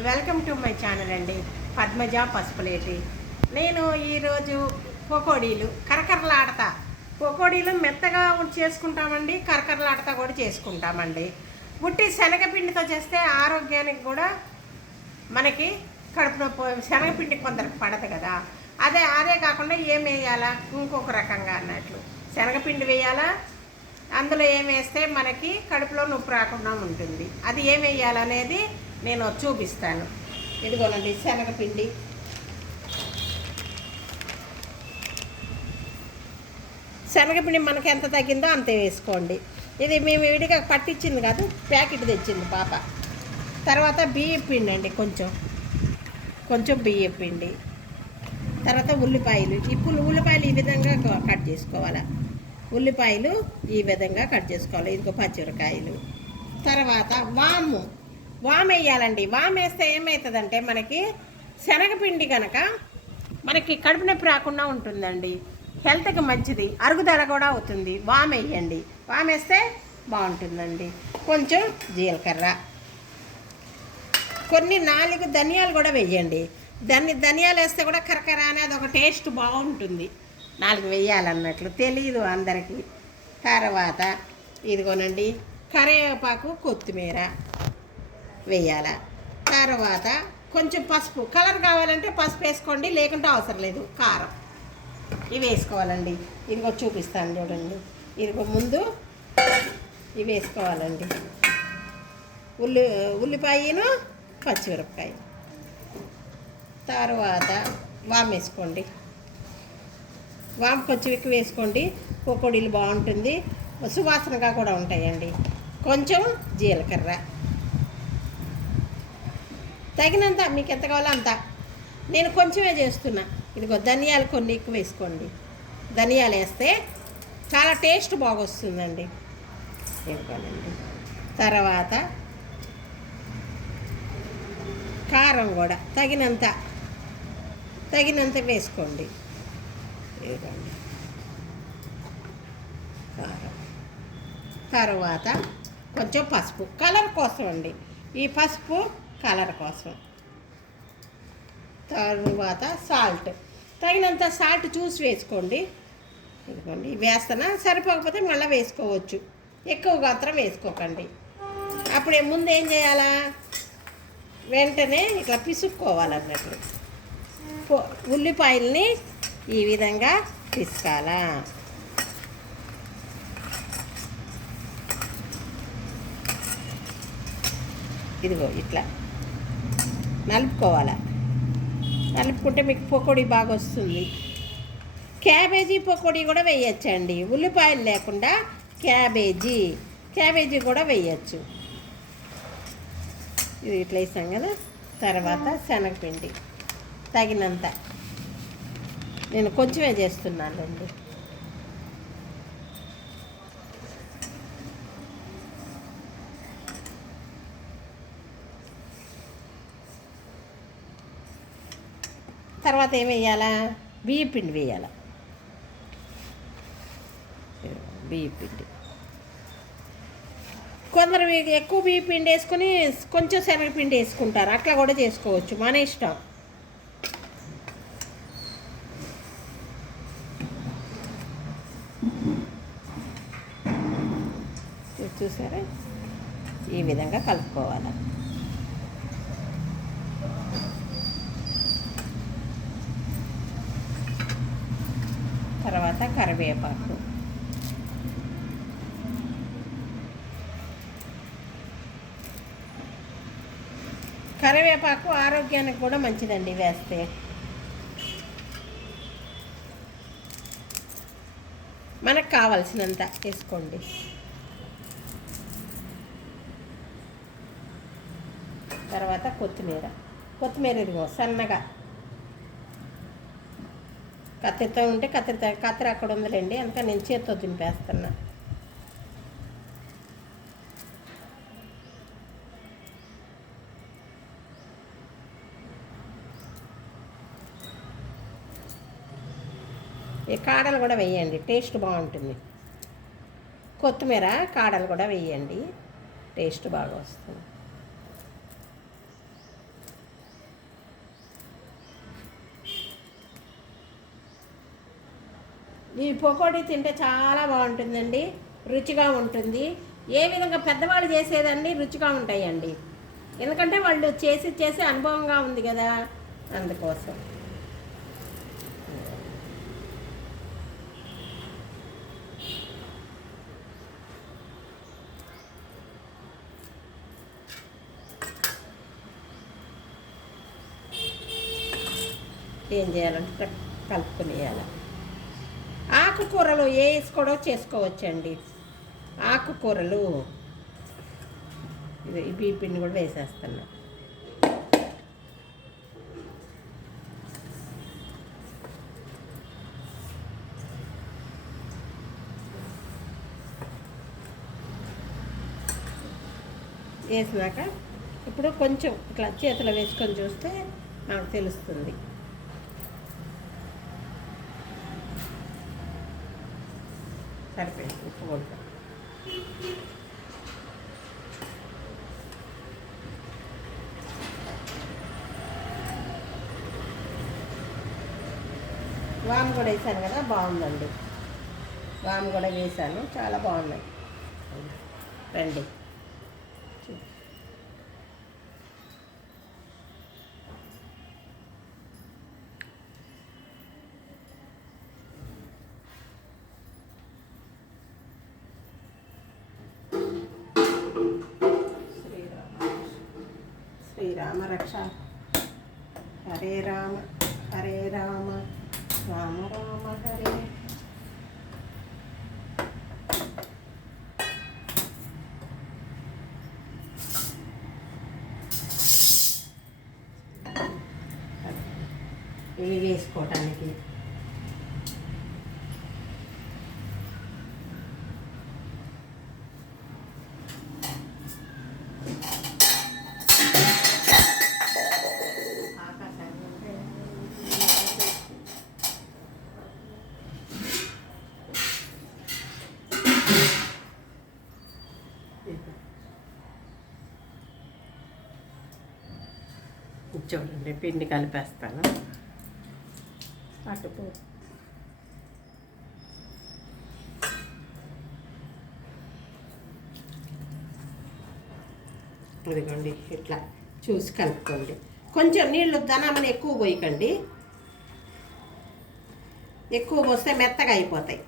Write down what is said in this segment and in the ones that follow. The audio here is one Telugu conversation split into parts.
వెల్కమ్ టు మై ఛానల్ అండి పద్మజ పసుపులేటి. నేను ఈరోజు పకోడీలు కరకరలాడతా. పకోడీలు మెత్తగా చేసుకుంటామండి కరకరలాడతా కూడా చేసుకుంటామండి. ఉట్టి శనగపిండితో చేస్తే ఆరోగ్యానికి కూడా మనకి కడుపు నొప్పి శనగపిండి కొందరికి పడదు కదా. అదే అదే కాకుండా ఏం వేయాలా? ఇంకొక రకంగా అన్నట్లు. శనగపిండి వేయాలా? అందులో ఏం వేస్తే మనకి కడుపులో నొప్పి రాకుండా ఉంటుంది. అది ఏం వేయాలనేది నేను చూపిస్తాను. ఇదిగోనండి శనగపిండి శనగపిండి మనకి ఎంత తగ్గిందో అంతే వేసుకోండి. ఇది మేము విడిగా పట్టించింది కాదు ప్యాకెట్ తెచ్చింది పాప. తర్వాత బియ్యం పిండి అండి కొంచెం. కొంచెం బియ్యం పిండి. తర్వాత ఉల్లిపాయలు. ఇప్పుడు ఉల్లిపాయలు ఈ విధంగా కట్ చేసుకోవాలి. ఉల్లిపాయలు ఈ విధంగా కట్ చేసుకోవాలి. ఇదిగో పచ్చిమిరకాయలు. తర్వాత వాము. వాము వేయాలండి వాము వేస్తే ఏమవుతుందంటే మనకి శనగపిండి కనుక మనకి కడుపు నొప్పి రాకుండా ఉంటుందండి. హెల్త్కి మంచిది. అరుగుదల కూడా అవుతుంది. వాము వేయండి వాము వేస్తే బాగుంటుందండి. కొంచెం జీలకర్ర. కొన్ని నాలుగు ధనియాలు కూడా వేయండి. దాన్ని ధనియాలు వేస్తే కూడా కరకర అనేది ఒక టేస్ట్ బాగుంటుంది. నాలుగు వేయాలన్నట్లు తెలియదు అందరికీ. తర్వాత ఇదిగోనండి కరివేపాకు కొత్తిమీర. వేయాల. తర్వాత కొంచెం పసుపు. కలర్ కావాలంటే పసుపు వేసుకోండి లేకుంటే అవసరం లేదు. కారం. ఇవి వేసుకోవాలండి. ఇదిగో చూపిస్తాను చూడండి. ఇదిగో ముందు ఇవి వేసుకోవాలండి. ఉల్లి ఉల్లిపాయను పచ్చిమిరపకాయ. తర్వాత వామ్ వేసుకోండి. వామ్ కొంచెం ఎక్కువ వేసుకోండి. పకోడీలు బాగుంటుంది. సువాసనగా కూడా ఉంటాయండి. కొంచెం జీలకర్ర. తగినంత మీకు ఎంత కావాలో అంత. నేను కొంచెమే చేస్తున్నా. ఇదిగో ధనియాలు కొన్ని ఎక్కువ వేసుకోండి. ధనియాలు వేస్తే చాలా టేస్ట్ బాగొస్తుందండి. ఇదిగోనండి. తర్వాత కారం కూడా తగినంత తగినంత వేసుకోండి. ఇవ్వండి కారం. తర్వాత కొంచెం పసుపు. కలర్ కోసం అండి ఈ పసుపు కలర్ కోసం. తరువాత సాల్ట్. తగినంత సాల్ట్ చూసి వేసుకోండి. ఇదిగోండి వేస్తానా సరిపోకపోతే మళ్ళీ వేసుకోవచ్చు. ఎక్కువ మాత్రం వేసుకోకండి. అప్పుడు ముందు ఏం చేయాలా? వెంటనే ఇట్లా పిసుక్కోవాలన్నట్లు ఉల్లిపాయల్ని ఈ విధంగా పిసుకాలా. ఇదిగో ఇట్లా. నలుపుకోవాలి? నలుపుకుంటే మీకు పకోడీ బాగా వస్తుంది క్యాబేజీ పకోడీ కూడా వేయచ్చండి ఉల్లిపాయలు లేకుండా క్యాబేజీ. క్యాబేజీ కూడా వేయచ్చు ఇది ఇట్లా వేసాం కదా? తర్వాత శనగపిండి. తగినంత. నేను కొంచెమే చేస్తున్నానండి తర్వాత ఏం వేయాలా? బియ్య పిండి వేయాల? బియ్య పిండి. కొందరు ఎక్కువ బియ్య పిండి వేసుకొని కొంచెం శనగపిండి వేసుకుంటారు. అట్లా కూడా చేసుకోవచ్చు. మన ఇష్టం. చూసారా? ఈ విధంగా కలుపుకోవాలి. తర్వాత కరివేపాకు. కరివేపాకు ఆరోగ్యానికి కూడా మంచిదండి వేస్తే. మనకు కావలసినంత వేసుకోండి. తర్వాత కొత్తిమీర. కొత్తిమీర ఇదిగో సన్నగా కత్తిరితో ఉంటే కత్తిరితో కత్తిరి అక్కడ ఉందిలేండి అంత నేను చేత్తో దింపేస్తున్నా. ఈ కాడలు కూడా వేయండి టేస్ట్ బాగుంటుంది. కొత్తిమీర కాడలు కూడా వేయండి టేస్ట్ బాగా వస్తుంది. ఈ పకోడీ తింటే చాలా బాగుంటుందండి రుచిగా ఉంటుంది. ఏ విధంగా పెద్దవాళ్ళు చేసేదండి రుచిగా ఉంటాయండి. ఎందుకంటే వాళ్ళు చేసి చేసి అనుభవంగా ఉంది కదా అందుకోసం. ఏం చేయాలంటే కట్- ఆకుకూరలు ఏ వేసుకోవడో చేసుకోవచ్చండి. ఆకుకూరలు. ఇది ఈ పిండి కూడా వేసేస్తున్నా. వేసినాక ఇప్పుడు కొంచెం ఇట్లా చేతిలో వేసుకొని చూస్తే నాకు తెలుస్తుంది. సరిపోయింది ఉప్పు కొంచెం వామ్ కూడా వేసాను కదా బాగుందండి. వామ్ కూడా వేసాను చాలా బాగున్నాయి. రండి. రామ రక్ష హరే రామ హరే రామ రామ రామ హరే. ఇవి వేసుకోవటానికి ఆకాశాన్ని ఉంటే చూడండి పిండి కలిపేస్తాను. అటుపు ఇదిగోండి ఇట్లా చూసి కలుపుకోండి. కొంచెం నీళ్ళు ధనామని ఎక్కువ పోయకండి. ఎక్కువ పోస్తే మెత్తగా అయిపోతాయి.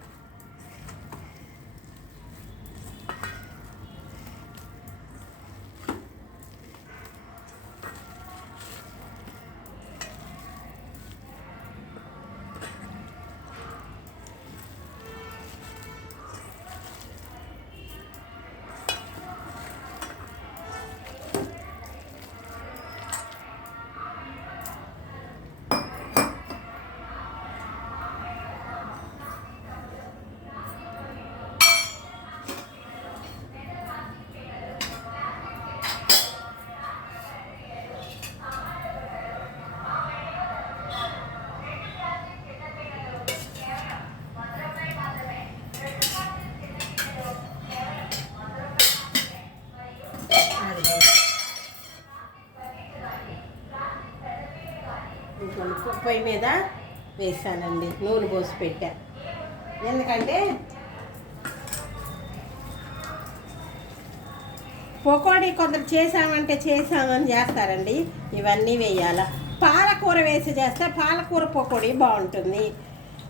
పొయ్యి మీద వేసానండి నూనె పోసి పెట్టా. ఎందుకంటే పకోడీ కొందరు చేసామంటే చేసామని చేస్తారండి ఇవన్నీ వేయాల. పాలకూర వేసి చేస్తే పాలకూర పకోడీ బాగుంటుంది.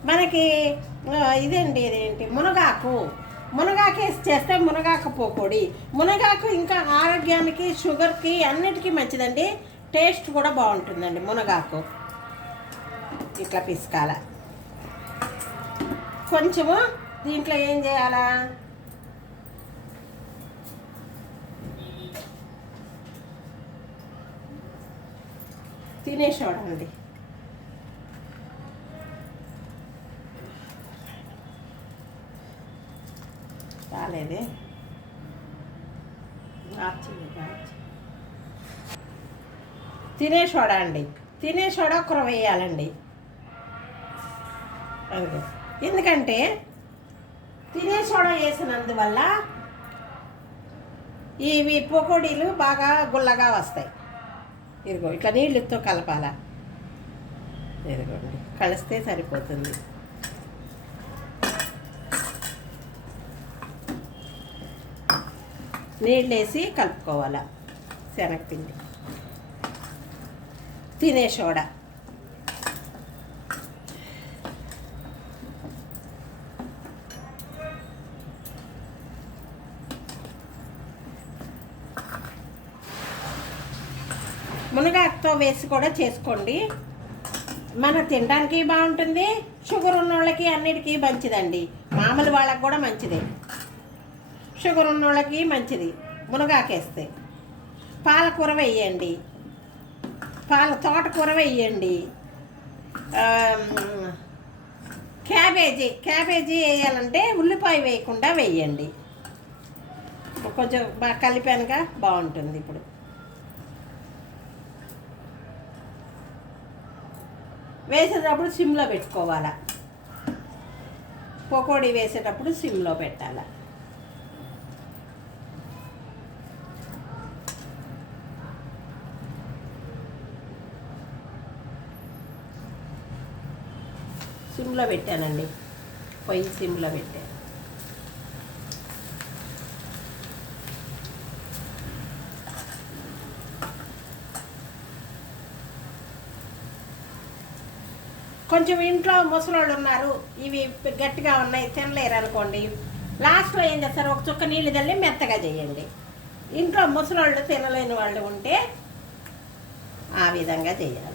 మనకి ఆ, ఇదండి ఇదేంటి మునగాకు. మునగాకు వేసి చేస్తే మునగాకు పకోడీ. మునగాకు ఇంకా ఆరోగ్యానికి షుగర్కి అన్నిటికీ మంచిదండి. టేస్ట్ కూడా బాగుంటుందండి మునగాకు. ఇట్లా పిసకాల. కొంచెము దీంట్లో ఏం చేయాలా? తినేసేవాడండి రాలేదే. తినేసోడా అండి. తినేసోడా కూర వేయాలండి. అవును. ఎందుకంటే తినే సోడా వేసినందువల్ల ఇవి పకోడీలు బాగా గుల్లగా వస్తాయి. ఇదిగో ఇట్లా నీళ్ళతో కలపాల? ఇదిగోండి కలిస్తే సరిపోతుంది. నీళ్ళేసి కలుపుకోవాలా? శనగపిండి. తినే సోడా. మునగాకుతో వేసి కూడా చేసుకోండి. మన తినడానికి బాగుంటుంది షుగర్ ఉన్న వాళ్ళకి అన్నిటికీ మంచిదండి. మామూలు వాళ్ళకి కూడా మంచిదే. షుగర్ ఉన్న వాళ్ళకి మంచిది మునగాకేస్తే. పాలకూర వేయండి. పాల తోటకూర వేయండి. క్యాబేజీ క్యాబేజీ వేయాలంటే ఉల్లిపాయ వేయకుండా వేయండి. కొంచెం బాగా కలిపానుగా బాగుంటుంది ఇప్పుడు. వేసేటప్పుడు సిమ్లో పెట్టుకోవాలి. పకోడీ వేసేటప్పుడు సిమ్లో పెట్టాలి. సిమ్లో పెట్టానండి. పొయ్యి సిమ్లో పెట్టాను. కొంచెం ఇంట్లో ముసలోళ్ళు ఉన్నారు. ఇవి గట్టిగా ఉన్నాయి తినలేరు అనుకోండి. లాస్ట్లో ఏం చేస్తారు? ఒక చుక్క నీళ్ళు తల్లి మెత్తగా చేయండి. ఇంట్లో ముసలోళ్ళు తినలేని వాళ్ళు ఉంటే ఆ విధంగా చేయాలి.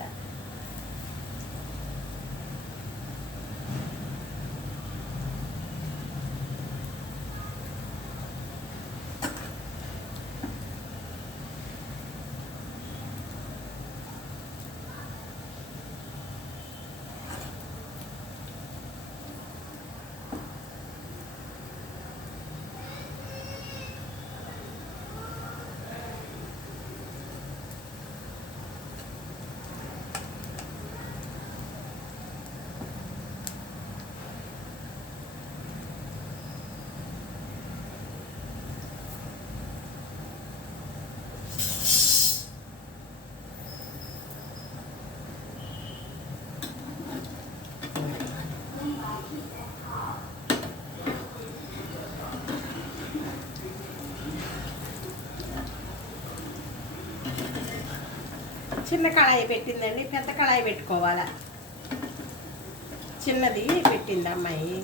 చిన్న కళాయి పెట్టిందండి పెద్ద కళాయి పెట్టుకోవాలా. చిన్నది పెట్టింది అమ్మాయి.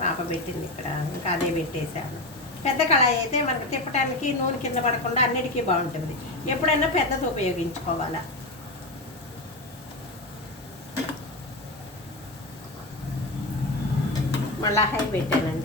పాప పెట్టింది ఇక్కడ ఇంకా అదే పెట్టేశాను. పెద్ద కళాయి అయితే మనకు తిప్పడానికి నూనె కింద పడకుండా అన్నిటికీ బాగుంటుంది. ఎప్పుడైనా పెద్దది ఉపయోగించుకోవాలా. మళ్ళా హై పెట్టానండి.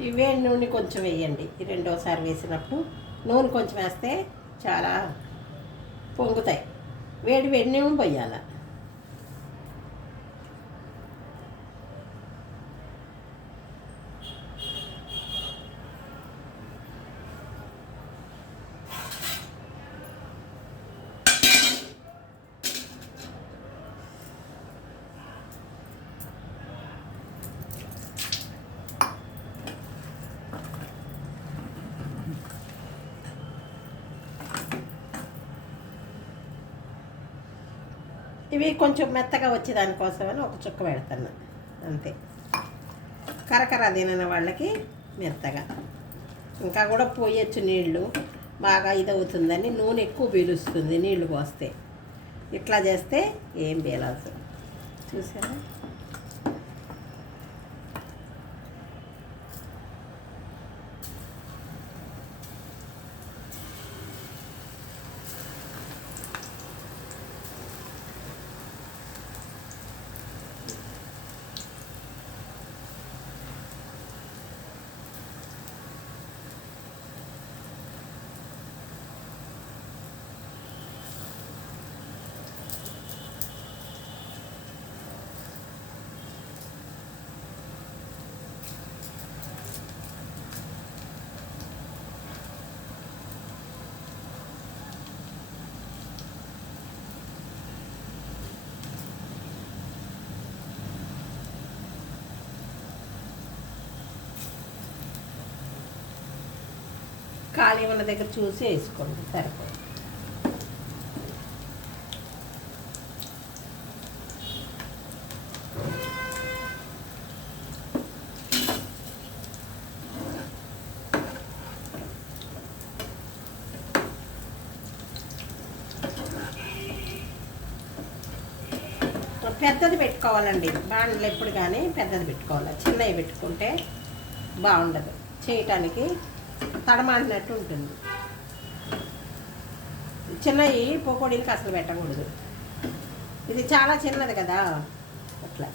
ఈ వేడి నూనె కొంచెం వేయండి. రెండోసారి వేసినప్పుడు నూనె కొంచెం వేస్తే చాలా పొంగుతాయి. వేడి వేడి నూనె పోయాల. ఇవి కొంచెం మెత్తగా వచ్చేదానికోసమని ఒక చుక్క పెడతాను. అంతే. కరకర తినని వాళ్ళకి మెత్తగా. ఇంకా కూడా పోయొచ్చు నీళ్ళు. బాగా ఇదవుతుందని నూనె ఎక్కువ పీలుస్తుంది నీళ్ళు పోస్తే. ఇట్లా చేస్తే ఏం పీలదు. చూసారా? ఖాళీ ఉన్న దగ్గర చూసి వేసుకోండి సరిపోతుంది పెద్దది పెట్టుకోవాలండి బాండ్లు ఎప్పుడు కానీ పెద్దది పెట్టుకోవాలి. చిన్నవి పెట్టుకుంటే బాగుండదు చేయటానికి తడమాడినట్టు ఉంటుంది చిన్నవి పోకోడీలకి అసలు పెట్టకూడదు. ఇది చాలా చిన్నది కదా అట్లా.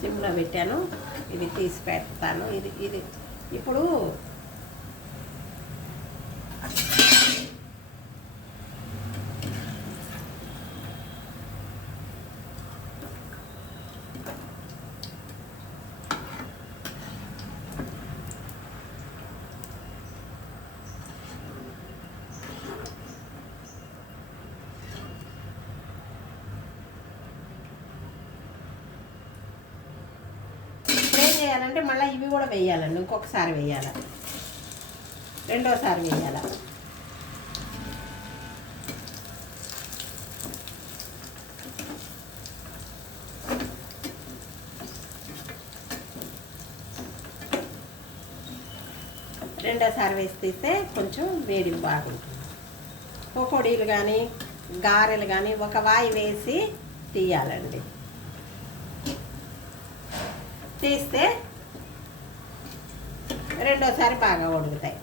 సిమ్లో పెట్టాను ఇది తీసి పెడతాను ఇది ఇది. ఇప్పుడు ఇప్పుడు మళ్ళీ ఇవి కూడా వేయాలండి ఇంకొకసారి వేయాలి? రెండోసారి వేయాలి? రెండోసారి వేసి తీస్తే కొంచెం వేడి బాగుంటుంది. పకోడీలు కానీ గారెలు కానీ ఒక వాయి వేసి తీయాలండి. తీస్తే రెండోసారి బాగా ఉడుకుతాయి.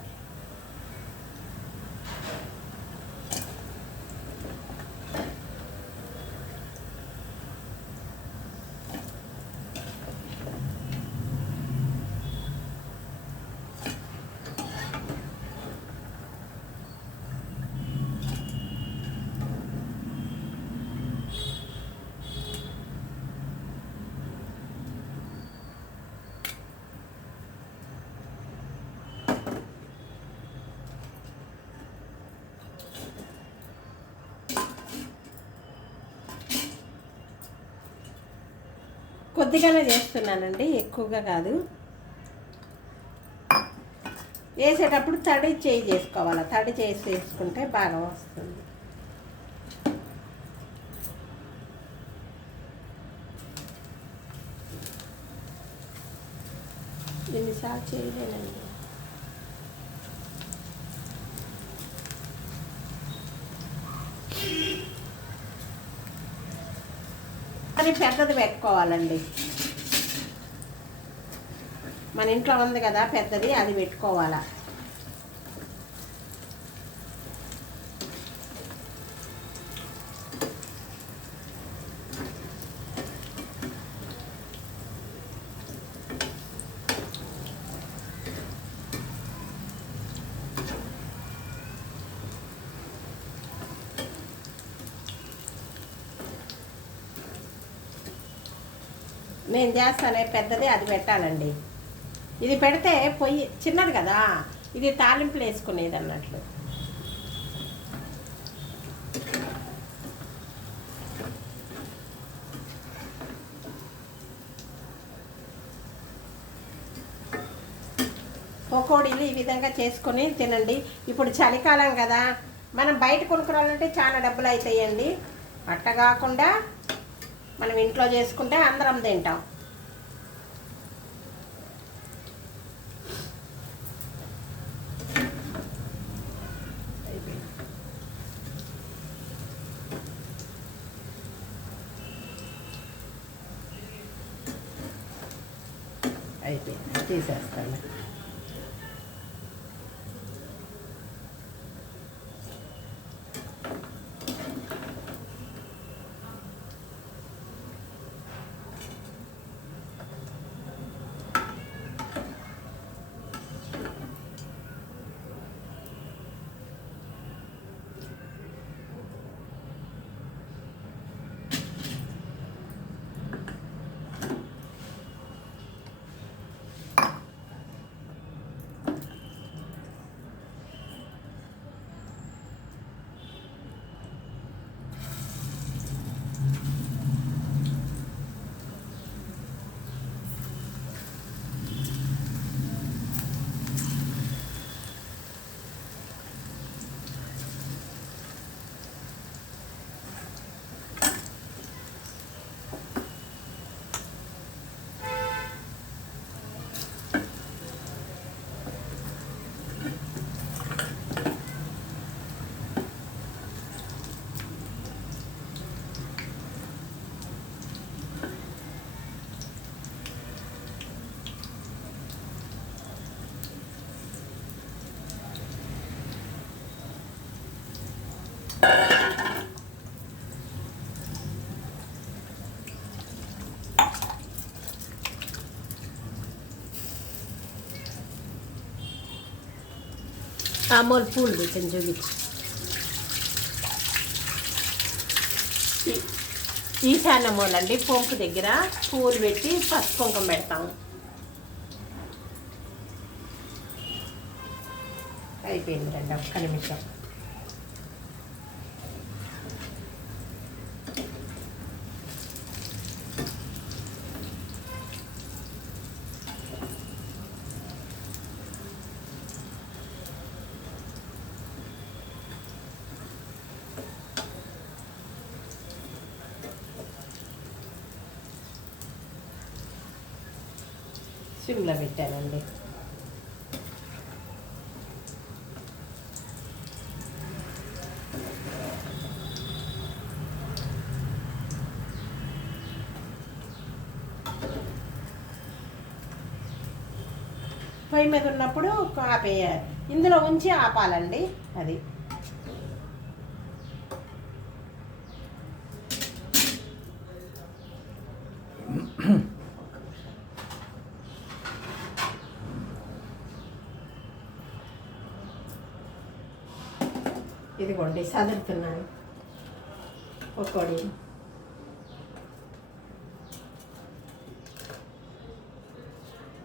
కొద్దిగానే చేస్తున్నానండి ఎక్కువగా కాదు. వేసేటప్పుడు తడి చేయి చేసుకోవాలి? తడి చేసి వేసుకుంటే బాగా వస్తుంది. ఎన్నిసార్లు చేయలేనండి. అది పెద్దది పెట్టుకోవాలండి. మన ఇంట్లో ఉంది కదా పెద్దది అది పెట్టుకోవాలా? నేను చేస్తానే పెద్దది అది పెట్టాలండి. ఇది పెడితే పొయ్యి చిన్నది కదా ఇది తాలింపులు వేసుకునేది అన్నట్లు. పకోడీలు ఈ విధంగా చేసుకొని తినండి. ఇప్పుడు చలికాలం కదా మనం బయట కొనుక్కురాలంటే చాలా డబ్బులు అవుతాయండి. అట్ట కాకుండా మనం ఇంట్లో చేసుకుంటే అందరం తింటాం. అయిపోయింది. తీసేస్తాను. అమూల్ పూలు పెట్టండి చూపించి ఈ- ఈశాన్యమూల అండి పొంపు దగ్గర పూలు పెట్టి పసుపు కుంకం పెడతాము. అయిపోయింది రండి ఒక్క నిమిషం సిమ్లో పెట్టానండి పొయ్యి మీద ఉన్నప్పుడు ఆపేయాలి. ఇందులో ఉంచి ఆపాలండి అది. ఇదిగోండి సదురుతున్నాను. ఒక్కోడి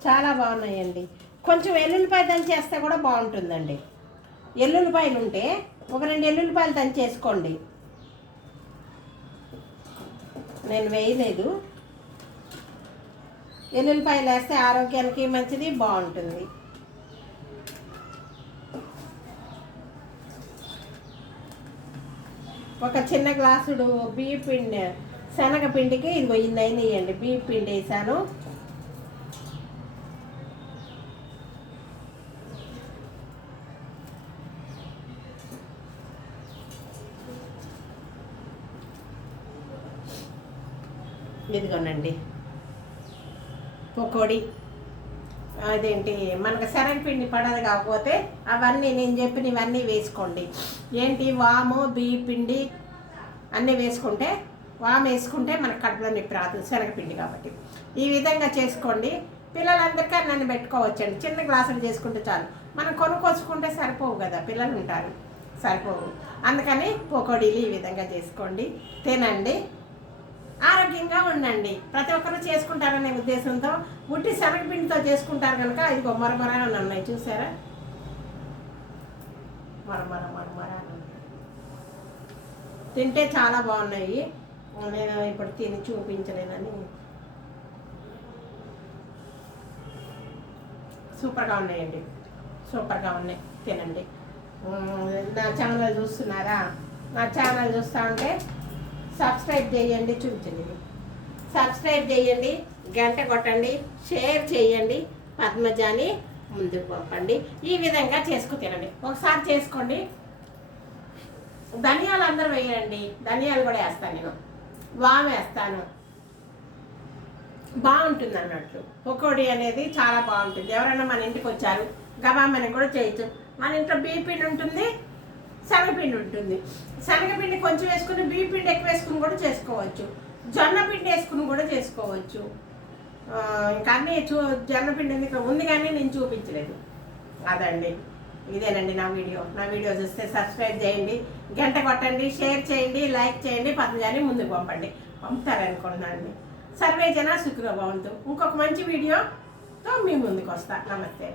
చాలా బాగున్నాయండి. కొంచెం ఎల్లుల్లిపాయ దంచేస్తే కూడా బాగుంటుందండి. ఎల్లుల్లిపాయలు ఉంటే ఒక రెండు ఎల్లుల్లిపాయలు దంచేసుకోండి. నేను వేయలేదు. ఎల్లుల్లిపాయలు వేస్తే ఆరోగ్యానికి మంచిది బాగుంటుంది. ఒక చిన్న గ్లాసుడు బియ్య పిండి శనగపిండికి ఇదిగో ఇన్ని అయినాయండి బియ్య పిండి వేసాను ఇదిగోనండి. పకోడి. అదేంటి మనకు శనగపిండి పడదు కాకపోతే అవన్నీ నేను చెప్పిన ఇవన్నీ వేసుకోండి. ఏంటి వాము బియ్య పిండి అన్నీ వేసుకుంటే వాము వేసుకుంటే మనకు కడుపులో నొప్పి రాదు శనగపిండి కాబట్టి. ఈ విధంగా చేసుకోండి. పిల్లలందరికీ నన్ను పెట్టుకోవచ్చండి. చిన్న గ్లాసులు చేసుకుంటే చాలు. మనం కొనుక్కొచ్చుకుంటే సరిపోవు కదా పిల్లలు ఉంటారు. సరిపోవు. అందుకని పకోడీలు ఈ విధంగా చేసుకోండి. తినండి. ఆరోగ్యంగా ఉండండి. ప్రతి ఒక్కరు చేసుకుంటారనే ఉద్దేశంతో ఉట్టి శనగపిండితో చేసుకుంటారు కనుక ఇది మరమర అని ఉన్నాయి చూసారా? మరమర మరమర ఉన్నాయి. తింటే చాలా బాగున్నాయి. నేను ఇప్పుడు తిని చూపించలేనని సూపర్గా ఉన్నాయండి. సూపర్గా ఉన్నాయి. తినండి. నా ఛానల్ చూస్తున్నారా? నా ఛానల్ చూస్తూ ఉంటే సబ్స్క్రైబ్ చేయండి చూపించండి. సబ్స్క్రైబ్ చేయండి గంట కొట్టండి షేర్ చేయండి పద్మజాని ముందుకు పంపండి. ఈ విధంగా చేసుకు తినండి. ఒకసారి చేసుకోండి. ధనియాలు అందరూ వేయండి. ధనియాలు కూడా వేస్తాను నేను. వామ్ వేస్తాను. బాగుంటుంది అన్నట్లు. పకోడీ అనేది చాలా బాగుంటుంది. ఎవరైనా మన ఇంటికి వచ్చారు గబామని కూడా చేయొచ్చు. మన ఇంట్లో బియ్య ఉంటుంది. శనగపిండి ఉంటుంది. శనగపిండి కొంచెం వేసుకుని బియ్య పిండి ఎక్కువ వేసుకుని కూడా చేసుకోవచ్చు. జొన్న పిండి వేసుకుని కూడా చేసుకోవచ్చు. ఇంకా అన్నీ చూ జొన్న పిండి ఎందుకు? ఉంది కానీ నేను చూపించలేదు. అదండి. ఇదేనండి నా వీడియో. నా వీడియో చూస్తే సబ్స్క్రైబ్ చేయండి గంట కొట్టండి షేర్ చేయండి లైక్ చేయండి పద్మజాని ముందుకు పంపండి. పంపుతారనుకున్నాను సర్వే జన సుఖిలో బాగుంటుంది ఇంకొక మంచి వీడియోతో మీ ముందుకు వస్తా. నమస్తే.